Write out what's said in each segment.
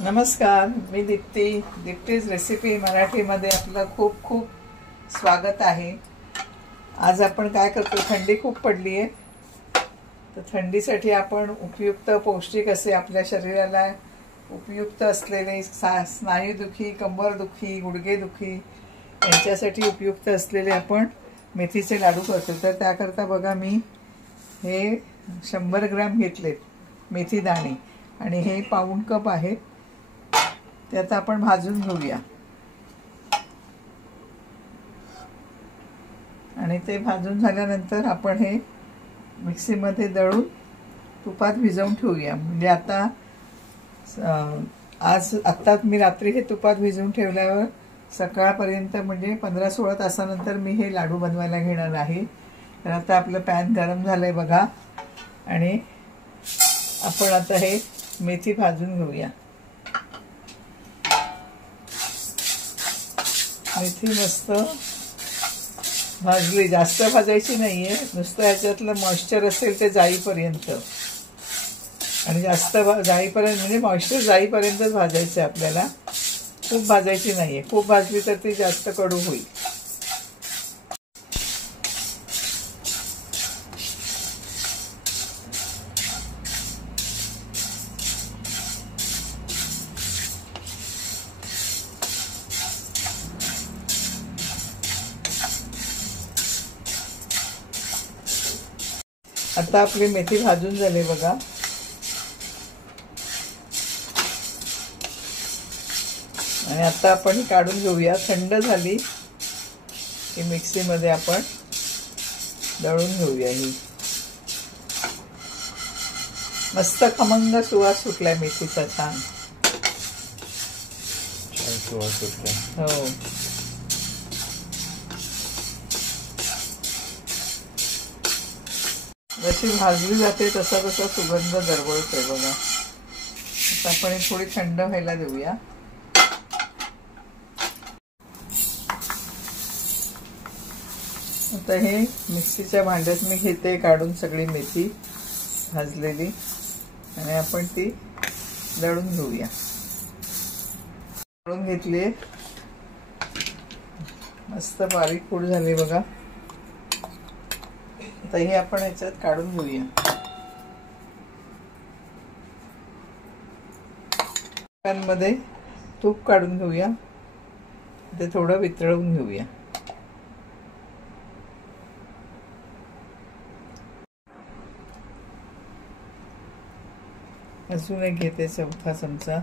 नमस्कार, मी दीप्तीज रेसिपी मराठीमध्ये आपलं खूप खूप स्वागत आहे। आज आपण काय करतो, थंडी खूप पडली आहे, तर थंडीसाठी आपण उपयुक्त पौष्टिक असे आपल्या शरीराला उपयुक्त असलेले स्नायूदुखी, कंबरदुखी, गुडघेदुखी यांच्यासाठी उपयुक्त असलेले आपण मेथीचे लाडू करतो। तर त्याकरता बघा, मी हे 100 ग्रॅम घेतलेत मेथी दाणे आणि हे पाऊण कप आहे। ते आता आपण भाजून घेऊया आणि ते भाजून झाल्यानंतर आपण हे मिक्सीमध्ये दळून तुपात भिजवून ठेवूया। म्हणजे आता मी रात्री हे तुपात भिजवून ठेवल्यावर सकाळपर्यंत म्हणजे 15-16 तासानंतर मी हे लाडू बनवायला घेणार आहे। तर आता आपलं पॅन गरम झालंय बघा, आणि आपण आता हे मेथी भाजून घेऊया। मेथी मस्त भाजली, जास्त भाजायची नाहीये, नुसतं ह्याच्यातलं मॉइश्चर असेल ते जाईपर्यंत, आणि जास्त जाईपर्यंत म्हणजे मॉइश्चर जाईपर्यंतच भाजायचं आपल्याला, खूप भाजायची नाहीये। खूप भाजली तर ती जास्त कडू होईल। आता आपली मेथी भाजून झाली बघा, आणि आता आपण ही काढून घेऊया। थंड झाली की मिक्सीमध्ये आपण दळून घेऊया। ही मस्त खमंग सुवास सुटलाय मेथीचा, छान सुवास सुटलाय। हो, जशी भाजली जाते तसा तसा सुगंध दरवळतोय बघा। आता आपण थोडी थंड व्हायला देऊया। आता हे मिक्सीच्या भांड्यात मी घेते काढून सगळी मेथी भाजलेली, आणि आपण ती दळून घेऊया। दळून घेतली, मस्त बारीक पूड झाली बघा। आता हे आपण याच्यात काढून घेऊया। पॅनमध्ये तूप काढून घेऊया, ते थोडं वितळवून घेऊया। अजून एक घेते 1/4 चमचा,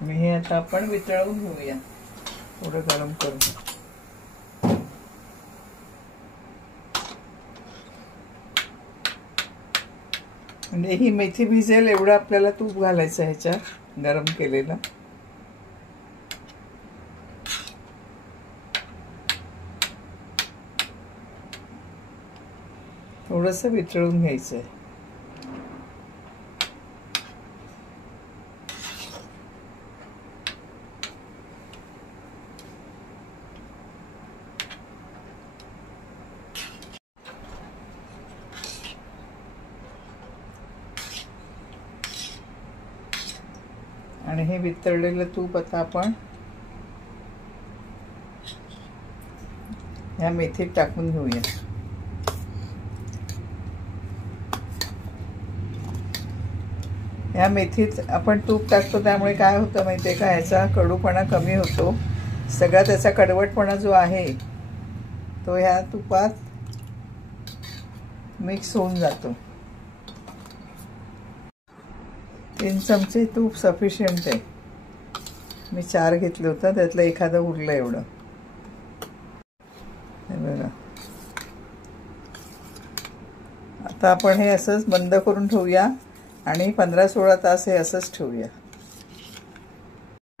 आणि हे आता आपण वितळवून घेऊया थोडं गरम करून। म्हणजे ही मेथी भिजेल एवढं आपल्याला तूप घालायचं ह्याच्यात गरम केलेलं। थोडंसं वितळून घ्यायचंय। आणि हे वितळलेलं तूप आता आपण ह्या मेथीत टाकून घेऊया। ह्या मेथीत आपण तूप टाकतो त्यामुळे काय होतं माहितीये का, ह्याचा कडूपणा कमी होतो। सगळा त्याचा कडवटपणा जो आहे तो ह्या तुपात मिक्स होऊन जातो। 3 चमचे तूप सफिशियंट आहे, मी 4 घेतलं होतं, त्यातलं एखादं उरलं एवढं। हे बघा, आता आपण हे असंच बंद करून ठेवूया आणि 15-16 तास हे असंच ठेवूया।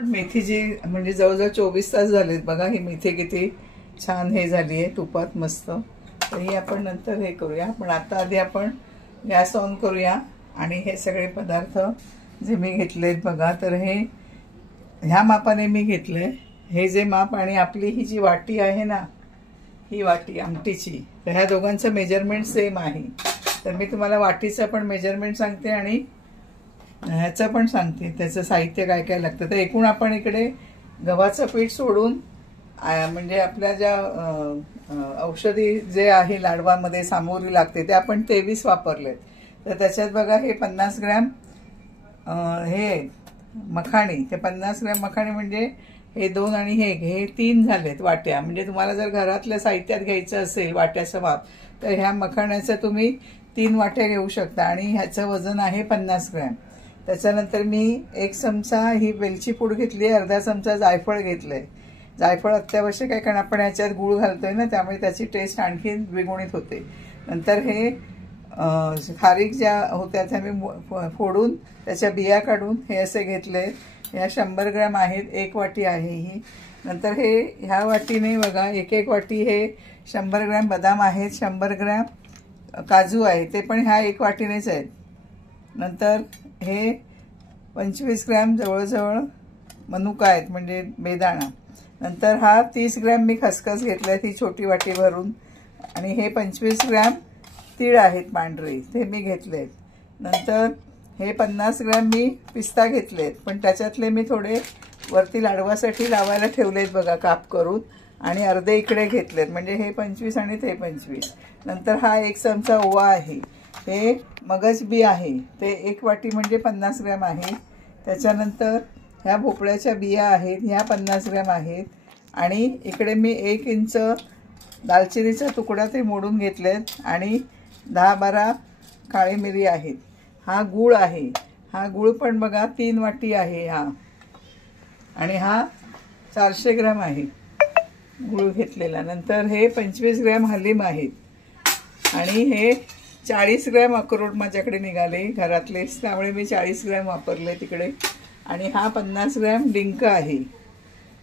मेथी जी म्हणजे जवळजवळ 24 तास झालेत बघा। ही मेथी किती छान हे झाली आहे तुपात मस्त। तर ही आपण नंतर हे करूया, पण आता आधी आपण गॅस ऑन करूया आणि हे सगळे पदार्थ जे मी घेतलेत बघा, तर हे ह्या मापाने मी घेतले। हे जे माप आणि आपली ही जी वाटी आहे ना, ही वाटी आमटीची, तर ह्या दोघांचं मेजरमेंट सेम आहे। तर मी तुम्हाला वाटीचं पण मेजरमेंट सांगते आणि ह्याचं पण सांगते, त्याचं साहित्य काय काय लागतं. तर एकूण आपण इकडे गव्हाचं पीठ सोडून म्हणजे आपल्या ज्या औषधी जे आहे लाडवामध्ये सामग्री लागते ते आपण 23 वापरलेत. तर त्याच्यात बघा हे 50 ग्रॅम हे मखाणी, ते 50 ग्रॅम मखाणी म्हणजे हे 2 आणि हे 3 झालेत वाट्या. म्हणजे तुम्हाला जर घरातल्या साहित्यात घ्यायचं असेल वाट्याचं माप तर ह्या मखाण्याचं तुम्ही 3 वाट्या घेऊ शकता आणि ह्याचं वजन आहे 50 ग्रॅम. त्याच्यानंतर मी 1 चमचा ही वेलची पूड घेतली, अर्धा चमचा जायफळ घेतलंय. जायफळ अत्यावश्यक आहे कारण आपण ह्याच्यात गूळ घालतोय ना, त्यामुळे त्याची टेस्ट आणखी द्विगुणित होते. नंतर हे खारीक ज्या होत्या त्या मी फोडून त्याच्या बिया काढून हे असे घेतले. ह्या 100 ग्रॅम आहेत, 1 वाटी आहे ही. नंतर हे ह्या वाटीने बघा 1 वाटी हे 100 ग्रॅम बदाम आहेत, 100 ग्रॅम काजू आहे, ते पण ह्या 1 वाटीनेच आहेत. नंतर हे 25 ग्रॅम जवळजवळ मनुका आहेत म्हणजे बेदाणा. नंतर हा 30 ग्रॅम मी खसखस घेतल्या, ती छोटी वाटी भरून. आणि हे 25 ग्रॅम तीळ आहेत पांढरे, ते मी घेतलेत. नंतर हे 50 ग्रॅम मी पिस्ता घेतलेत, पण त्याच्यातले मी थोडे वरती लाडवासाठी लावायला ठेवलेत बघा काप करून, आणि अर्धे इकडे घेतलेत म्हणजे हे 25 आणि ते 25. नंतर हा 1 चमचा ओवा आहे, हे मगज बी आहे, ते 1 वाटी म्हणजे 50 ग्रॅम आहे. त्याच्यानंतर ह्या भोपळ्याच्या बिया आहेत, ह्या 50 ग्रॅम आहेत. आणि इकडे मी 1 इंच दालचिनीचा तुकडा ते मोडून घेतलेत आणि 10-12 काळी मिरी आहेत. हा गूळ आहे, हा गूळ पण बघा 3 वाटी आहे हा, आणि हा 400 ग्रॅम आहे गूळ घेतलेला. नंतर हे 25 ग्रॅम हलीम आहेत आणि हे 40 ग्रॅम अक्रोड माझ्याकडे निघाले घरातलेच, त्यामुळे मी 40 ग्रॅम वापरले तिकडे. आणि हा 50 ग्रॅम डिंक आहे.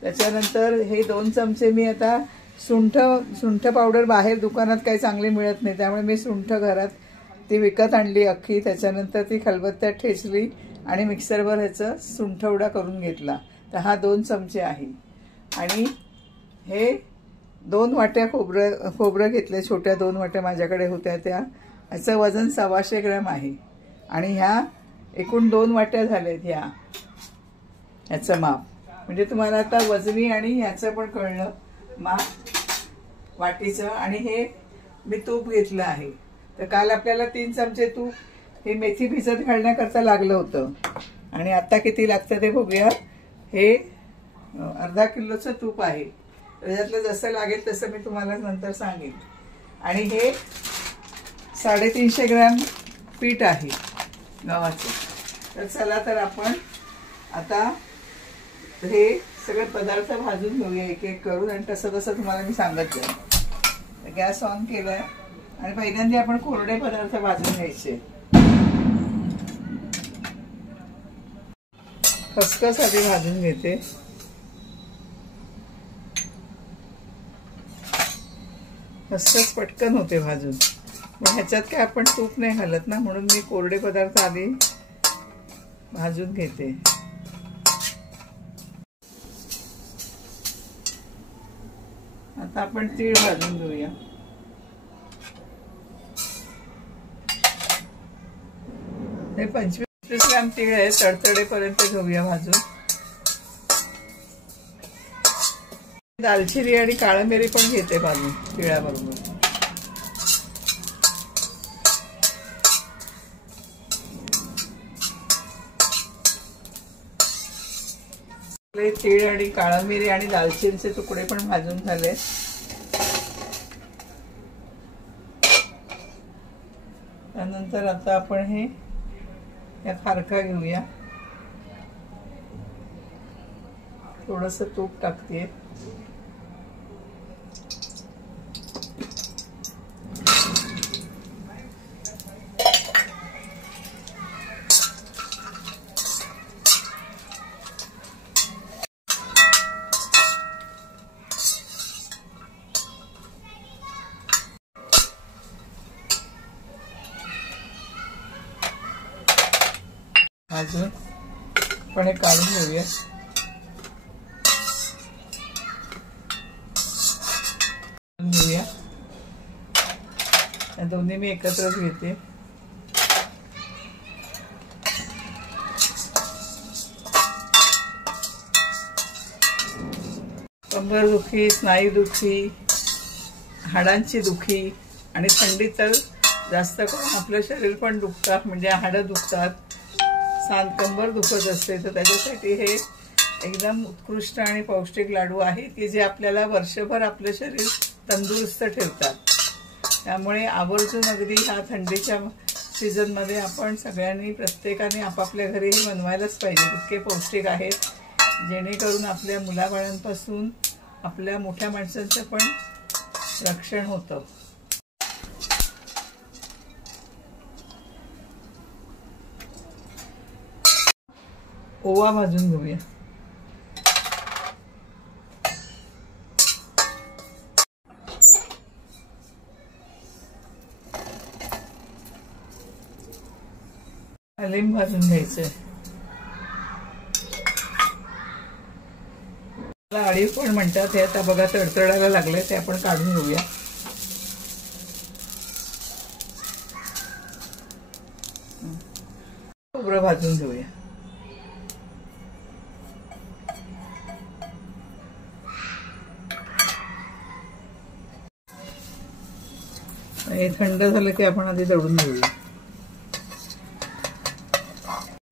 त्याच्यानंतर हे 2 चमचे मी आता सुंठ पावडर बाहेर दुकानात काही चांगली मिळत नाही, त्यामुळे मी सुंठ घरात ती विकत आणली अख्खी. त्याच्यानंतर ती खलबत्त्यात ठेचली आणि मिक्सरवर ह्याचं सुंठवडा करून घेतला. तर हा 2 चमचे आहे. आणि हे 2 वाट्या खोबरं घेतले, छोट्या 2 वाट्या माझ्याकडे होत्या त्या. ह्याचं वजन 125 ग्रॅम आहे. आणि ह्या एकूण 2 वाट्या झाल्यात ह्याचं माप. म्हणजे तुम्हाला आता वजनी आणि ह्याचं पण कळलं माप वाटीचं. आणि हे मी तूप घेतलं आहे. तर काल आपल्याला 3 चमचे तूप हे मेथी भिजत घालण्याकरता लागलं होतं, आणि आता किती लागतं ते बघूया. हे अर्धा किलोचं तूप आहे, त्याच्यातलं जसं लागेल तसं मी तुम्हाला नंतर सांगेन. आणि हे 350 ग्रॅम पीठ आहे गव्हाचं. तर चला तर आपण आता हे सगळे पदार्थ भाजून घेऊया एक एक करून, आणि तसं तसं तुम्हाला मी सांगत जाईल. गॅस ऑन केलाय आणि पहिल्यांदा आपण कोरडे पदार्थ भाजून घ्यायचे. खसखस आधी भाजून घेते. खसखस पटकन होते भाजून, पण ह्याच्यात काय आपण तूप नाही घालत ना, म्हणून मी कोरडे पदार्थ आधी भाजून घेते. आता आपण तीळ भाजून घेऊया. हे 25 ग्रॅम तीळ आहे, तडतडेपर्यंत घेऊया भाजून. दालचिनी आणि काळी मिरी पण घेते भाजून तिळाबरोबर. तीळ आणि काळी मिरी आणि दालचिनीचे तुकडे पण भाजून झाले. त्यानंतर आता आपण हे या खारका घेऊया. थोडस तूप टाकते. अजून पण हे काढून घेऊया. या दोन्ही मी एकत्रच घेते. कंबरदुखी, स्नायूदुखी, हाडांची दुखी आणि थंडी तर जास्त करून आपलं शरीर पण दुखतात, म्हणजे हाडं दुखतात, कंबर दुखत असते. तर त्याच्यासाठी हे एकदम उत्कृष्ट आणि पौष्टिक लाडू आहेत की जे आपल्याला वर्षभर आपलं शरीर तंदुरुस्त ठेवतात. त्यामुळे आवर्जून अगदी ह्या थंडीच्या सीझनमध्ये आपण सगळ्यांनी प्रत्येकाने आपापल्या घरी हे बनवायलाच पाहिजे. इतके पौष्टिक आहेत जेणेकरून आपल्या मुलाबाळांपासून आपल्या मोठ्या माणसांचं पण रक्षण होतं. ओवा भाजून घेऊया. लिंब भाजून घ्यायचंय. आळीव पण म्हणतात. हे आता बघा तडतडायला लागले, ते आपण काढून घेऊया. खोबरं भाजून घेऊया. हे थंड झालं की आपण आधी दळून घेऊया.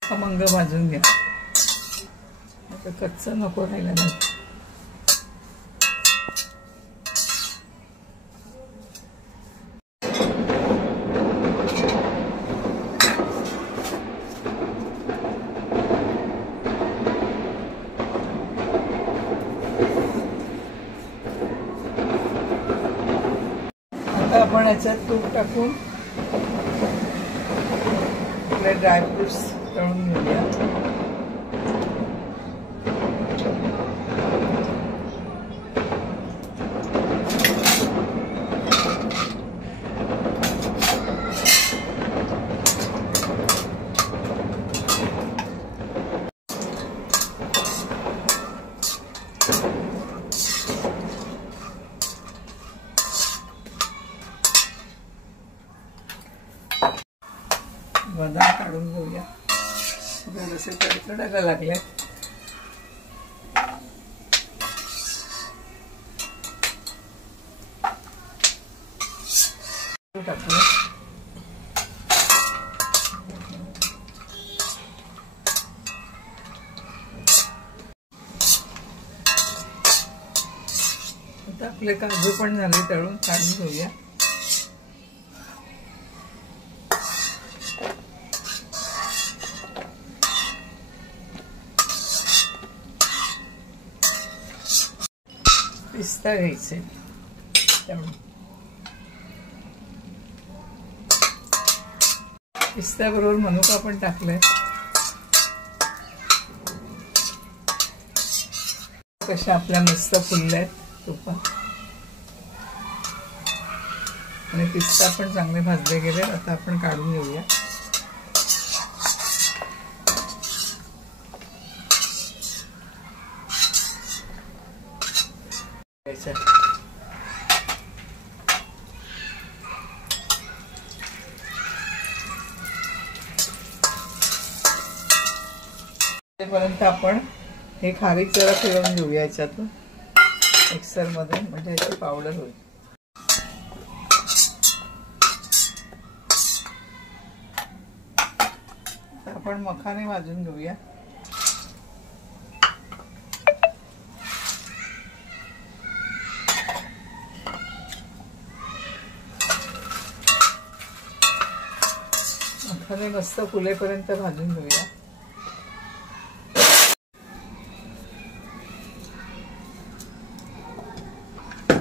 खमंग भाजून घ्या, आता कच्चं नको राहिला नाही. आता आपण याच्यात तूप टाकून आपले ड्रायफ्रुट्स तळून घेऊया. बदाम काढून घेऊया. जसे तडतडायला लागले. टाकूया. आता आपले काजू पण झाले तळून, काढून घेऊया. पिस्ता घ्यायचे तळून. पिस्त्याबरोबर मनुका पण टाकलाय. कशा आपल्या मस्त फुलल्यात तुपात आणि पिस्ता पण चांगले भाजले गेले. आता आपण काढून घेऊया. पर्यंत आपण हे खारीक जरा फिरवून घेऊया याच्यातून मिक्सर मध्ये, म्हणजे याची पावडर होईल. आपण मखाने भाजून घेऊया. मखाने मस्त फुलेपर्यंत भाजून घेऊया.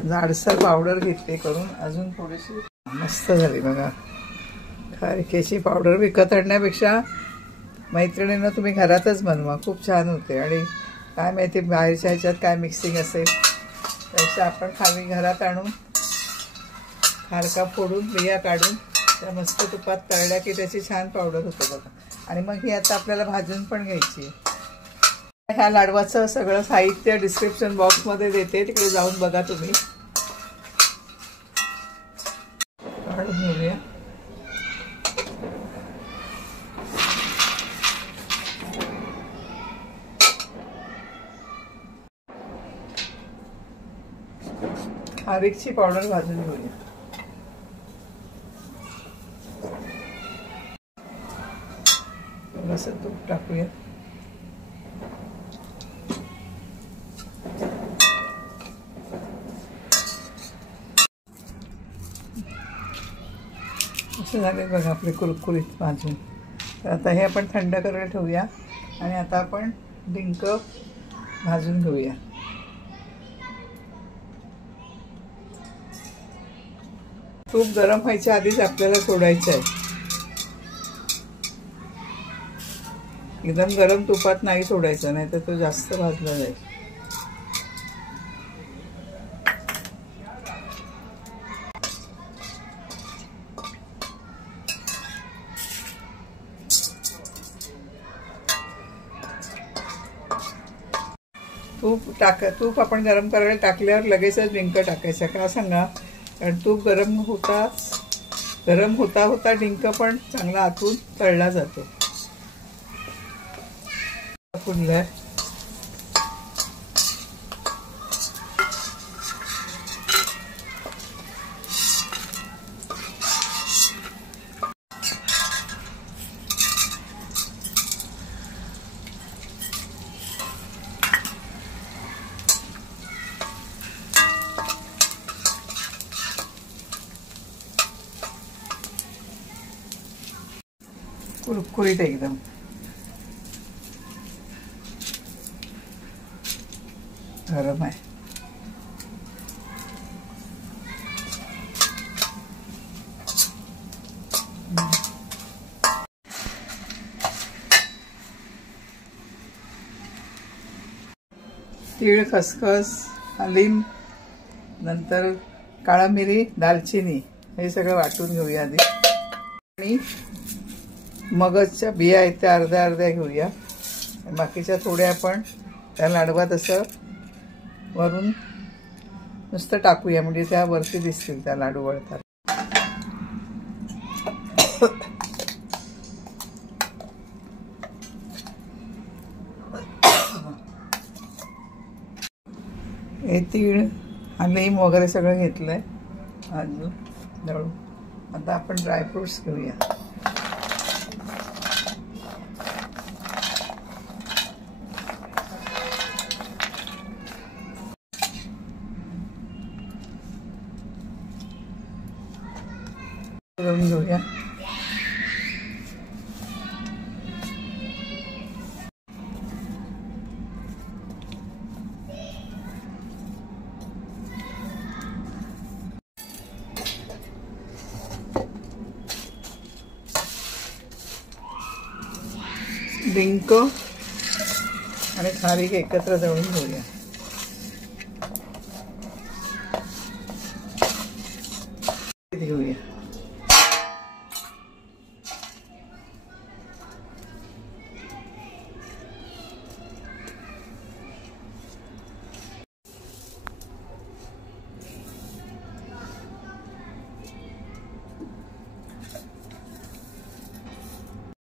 जाडसर पावडर घेतली करून, अजून थोडीशी मस्त झाली बघा. खारकेची पावडर विकत आणण्यापेक्षा मैत्रिणींना तुम्ही घरातच बनवा, खूप छान होते. आणि काय माहिती बाहेरच्या ह्याच्यात काय मिक्सिंग असेल, त्यापेक्षा आपण खाली घरात आणून खारका फोडून बिया काढून त्या मस्त तुपात तळल्या की त्याची छान पावडर होते बघा. आणि मग ही आता आपल्याला भाजून पण घ्यायची. ह्या लाडवाचं सगळं साहित्य डिस्क्रिप्शन बॉक्समध्ये देते, तिकडे जाऊन बघा तुम्ही. काढून घेऊया. खारीकची पावडर भाजून घेऊया. थोडंसं तूप टाकूया. असं झाले बघा आपले कुरकुरीत भाजून. तर आता हे आपण थंड करायला ठेवूया आणि आता आपण डिंक भाजून घेऊया. तूप गरम व्हायच्या आधीच आपल्याला सोडायचं आहे. एकदम गरम तुपात नाही सोडायचं, नाही तर तो जास्त भाजला जाईल. तूप आपण गरम करायला टाकल्यावर लगेचच डिंक टाकायचं. का सांगा? कारण तूप गरम होता होता डिंक पण चांगला आतून तळला जातो. फुललाय. कुरकुरीत एकदम. गरम आहे. तीळ, खसखस, हलीम, नंतर काळा मिरी, दालचिनी हे सगळं वाटून घेऊया आधी. आणि मगजच्या बिया आहेत त्या अर्ध्या अर्ध्या घेऊया. बाकीच्या थोड्या आपण त्या लाडवात असं वरून नुसतं टाकूया, म्हणजे त्या वरती दिसतील त्या लाडू वळतात. हे तीळ, हलीम वगैरे सगळं घेतलंय अजून दळून. आता आपण ड्रायफ्रुट्स घेऊया. घेऊया. डिंक आणि खारीक एकत्र दळून घेऊया. घेऊया.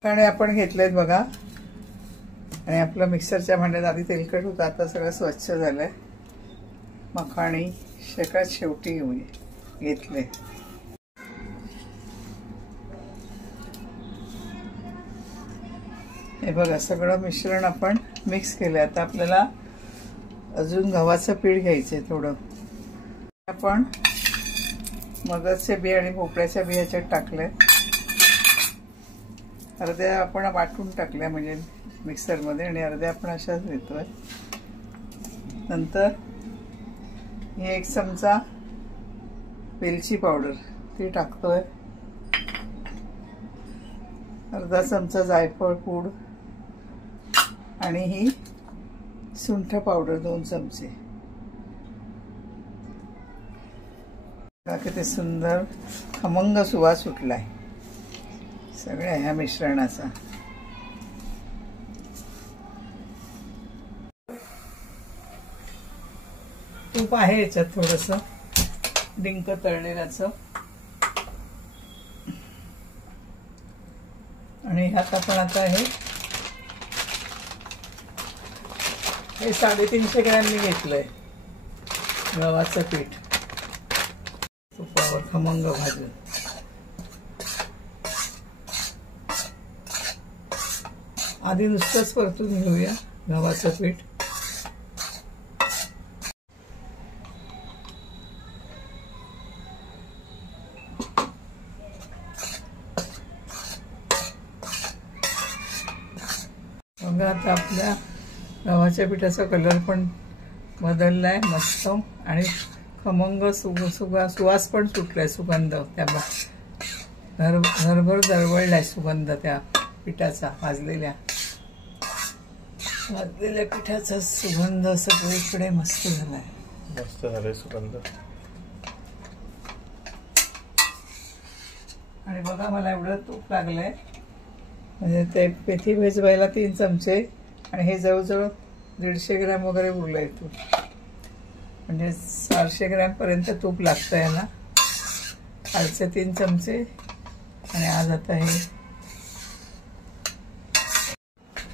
आणि आपण घेतलेत बघा. आणि आपलं मिक्सरच्या भांड्यात आधी तेलकट होतं, आता सगळं स्वच्छ झालंय. मखाणी सगळ्यात शेवटी घेतले. हे बघा सगळं मिश्रण आपण मिक्स केलं. आता आपल्याला अजून गव्हाचं पीठ घ्यायचंय थोडं. आपण मगजचे बी आणि भोपळ्याच्या बी ह्याच्यात टाकले. अर्ध्या आपण वाटून टाकल्या म्हणजे मिक्सरमध्ये, आणि अर्ध्या आपण अशाच देतोय. नंतर हे 1 चमचा वेलची पावडर ती टाकतोय. अर्धा चमचा जायफळ पूड आणि ही सुंठ पावडर 2 चमचे. किती सुंदर खमंग सुवास सुटलाय सगळ्या ह्या मिश्रणाचा. तूप आहे याच्यात थोडंसं डिंक तळलेल्याचं. आणि ह्यात आपण आता हे 350 ग्रॅम मी घेतलंय गव्हाचं पीठ. तव्यावर खमंग भाजून. आधी नुसतंच परतून घेऊया गव्हाचं पीठ. बघा आता आपल्या गव्हाच्या पिठाचा कलर पण बदललाय मस्त आणि खमंग सुवास पण सुटलाय. सुगंध त्या घरभर दरवळलाय सुगंध त्या पिठाचा. भाजलेल्या पिठाचा सुगंध सगळीकडे मस्त झालाय. मस्त झालाय सुगंध. आणि बघा मला एवढं तूप लागलंय. म्हणजे ते मेथी भिजवायला 3 चमचे आणि हे जवळजवळ 150 ग्रॅम वगैरे उरलंय तूप. म्हणजे 400 ग्रॅम पर्यंत तूप लागतं याला. कालचे 3 चमचे आणि आज आता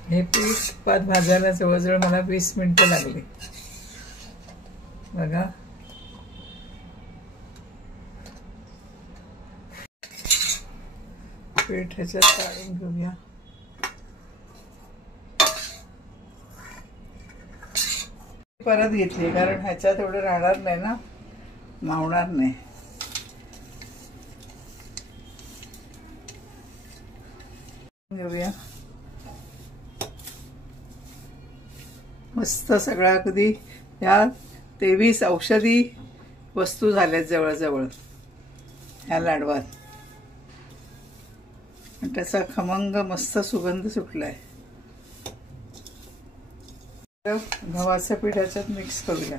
हे पीठ भाजायला जवळजवळ मला 20 मिनिटं लागली. बघा पीठ ह्याच्यात काढून घेऊया. परत घेतली कारण ह्याच्यात एवढं राहणार नाही ना, मावणार नाही. घेऊया मस्त सगळा. अगदी ह्या 23 औषधी वस्तू झाल्यात जवळजवळ ह्या लाडवात. त्याचा खमंग मस्त सुगंध सुटलाय. गव्हाचं पीठ याच्यात मिक्स करूया.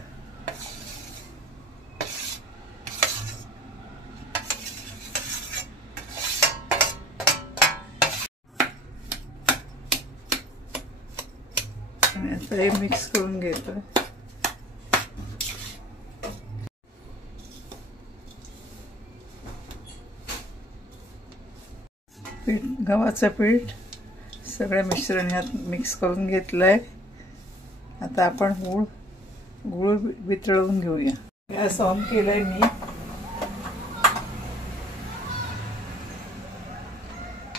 आणि आता हे मिक्स करून घेतोय. गव्हाचं पीठ सगळं मिश्रण ह्यात मिक्स करून घेतलंय. आता आपण गूळ वितळवून घेऊया. गॅस ऑन केलाय मी.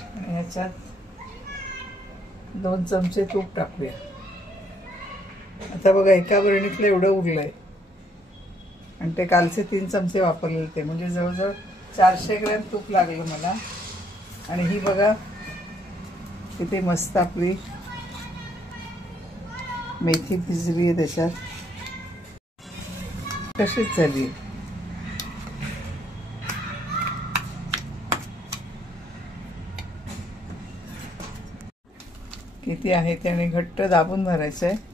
आणि ह्याच्यात 2 चमचे तूप टाकूया. आता बघा एका बरणीतलं एवढं उरलंय आणि ते कालचे 3 चमचे वापरलेले ते. म्हणजे जवळजवळ 400 ग्रॅम तूप लागलं मला. आणि ही बघा किती मस्त आपली मेथी भिजली आहे त्याच्यात. कशीच झाली. किती आहे ते आणि घट्ट दाबून भरायचं आहे.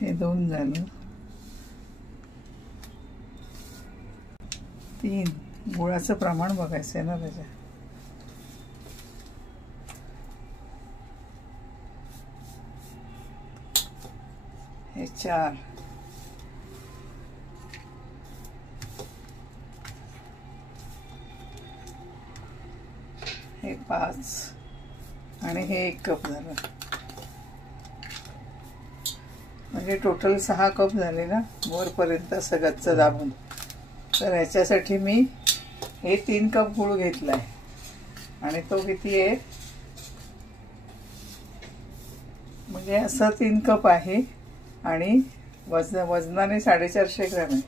हे 2 झालं. 3 गुळाचं प्रमाण बघायचं आहे ना त्याच्या. हे 4. हे 5 आणि हे 1 कप झालं. म्हणजे टोटल 6 कप झाले ना वरपर्यंत असं गच्च दाबून. तर ह्याच्यासाठी मी हे 3 कप गूळ घेतलाय आणि तो किती आहे म्हणजे असं 3 कप आहे आणि वजनाने 450 ग्रॅम आहे.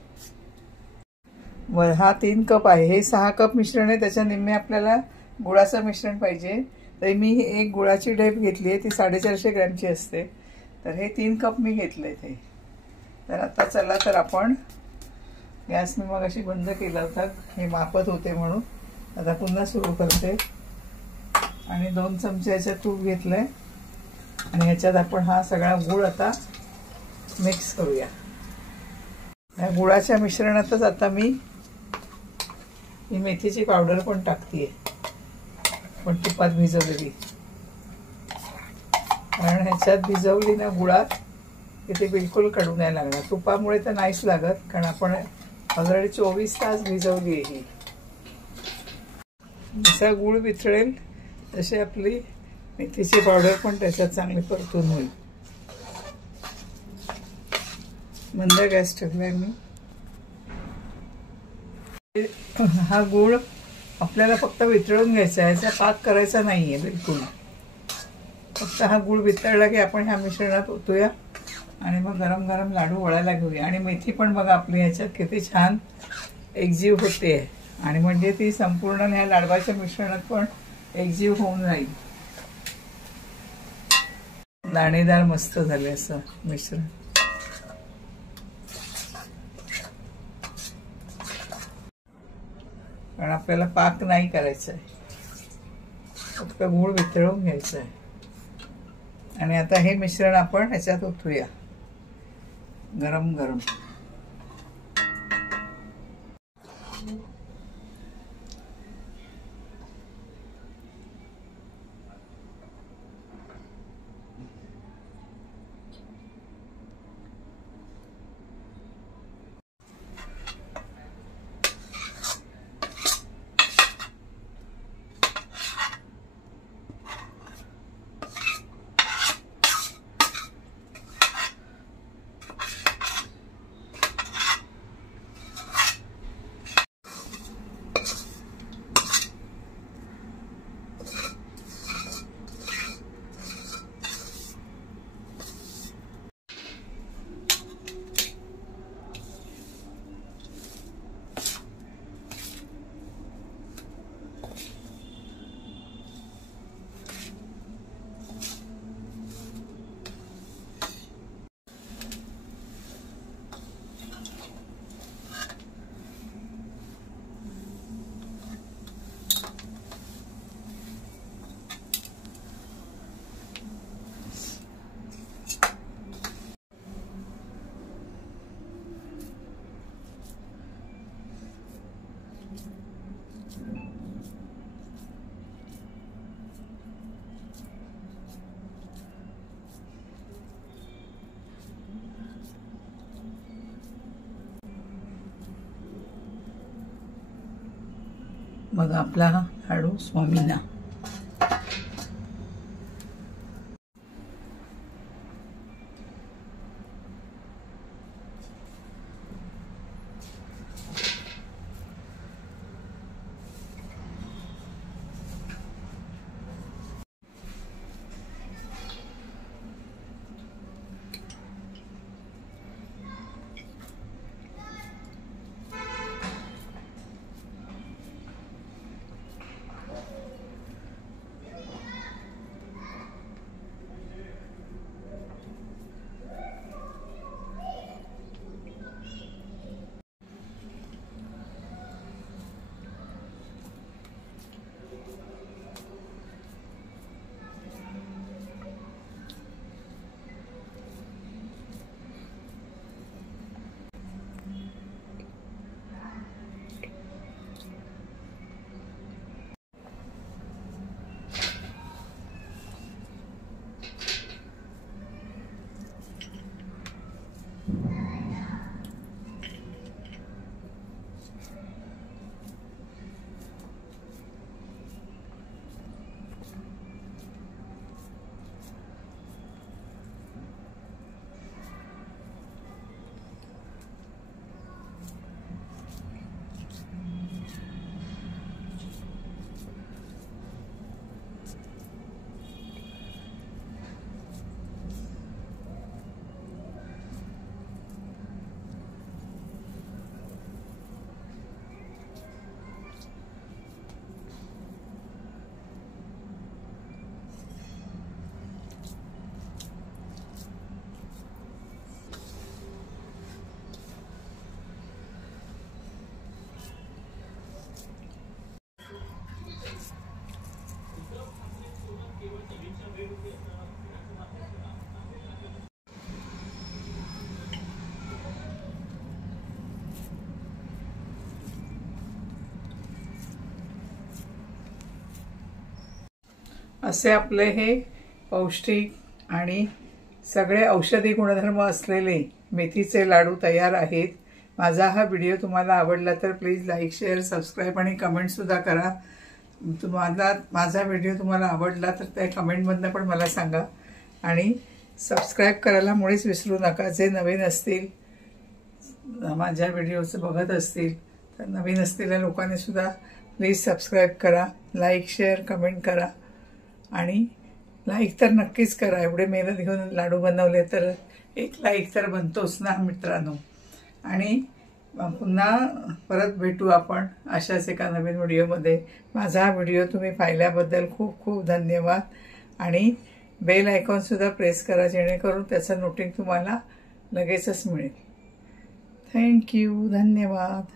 हा 3 कप आहे. हे 6 कप मिश्रण आहे. त्याच्या निम्मे आपल्याला गुळाचं मिश्रण पाहिजे. तर मी एक गुळाची ढेप घेतली आहे. ती 450 ग्रॅमची असते. तर हे 3 कप मी घेतले ते. तर आता चला तर आपण गॅस मी मग अशी बंद केला होता हे मापत होते म्हणून. आता पुन्हा सुरू करते. आणि 2 चमचे ह्याच्यात तूप घेतलंय आणि ह्याच्यात आपण हा सगळा गूळ आता मिक्स करूया. या गुळाच्या मिश्रणातच आता मी ही मेथीची पावडर पण टाकतेय, पण तुपात भिजवलेली. कारण ह्याच्यात भिजवली ना गुळात की ते बिलकुल कडू नाही लागणार. तुपामुळे तर नाहीच लागत, कारण आपण ऑलरेडी 24 तास भिजवली आहे ही. जसा गूळ वितळेल तशी आपली मेथीची पावडर पण त्याच्यात चांगली परतून होईल. मंद गॅस ठेवलाय मी. हा गूळ आपल्याला फक्त वितळून घ्यायचा आहे, याचा पाक करायचा नाहीये बिलकुल. फक्त हा गूळ वितळला की आपण ह्या मिश्रणात ओतूया आणि मग गरम गरम लाडू वळायला घेऊया. आणि मेथी पण बघा आपली ह्याच्यात किती छान एकजीव होते, आणि म्हणजे ती संपूर्ण ह्या लाडवाच्या मिश्रणात पण एकजीव होऊन राहील. दाणेदार मस्त झाले असं मिश्रण. कारण आपल्याला पाक नाही करायचा आहे, फक्त गूळ वितळून घ्यायचं आहे. आणि आता हे मिश्रण आपण ह्याच्यात ओतूया गरम गरम. मग आपला हा लाडू स्वामींना. असे आपले हे पौष्टिक आणि सगळे औषधी गुणधर्म असलेले मेथीचे लाडू तयार आहेत. माझा हा व्हिडिओ तुम्हाला आवडला तर प्लीज लाईक, शेअर, सबस्क्राईब आणि कमेंटसुद्धा करा. तुम्हाला माझा व्हिडिओ तुम्हाला आवडला तर त्या कमेंटमधनं पण मला सांगा. आणि सबस्क्राईब करायला मुळीच विसरू नका. जे नवीन असतील, माझ्या व्हिडिओचं बघत असतील तर नवीन असलेल्या लोकांनी सुद्धा प्लीज सबस्क्राईब करा, लाईक, शेअर, कमेंट करा. आणि लाईक तर नक्कीच करा. एवढे मेहनत घेऊन लाडू बनवले तर एक लाईक तर बनतोच ना मित्रांनो. आणि पुन्हा परत भेटू आपण अशाच एका नवीन व्हिडिओमध्ये. माझा हा व्हिडिओ तुम्ही पाहिल्याबद्दल खूप खूप धन्यवाद. आणि बेल आयकॉनसुद्धा प्रेस करा जेणेकरून त्याचं नोटिफिकेशन तुम्हाला लगेचच मिळेल. थँक्यू. धन्यवाद.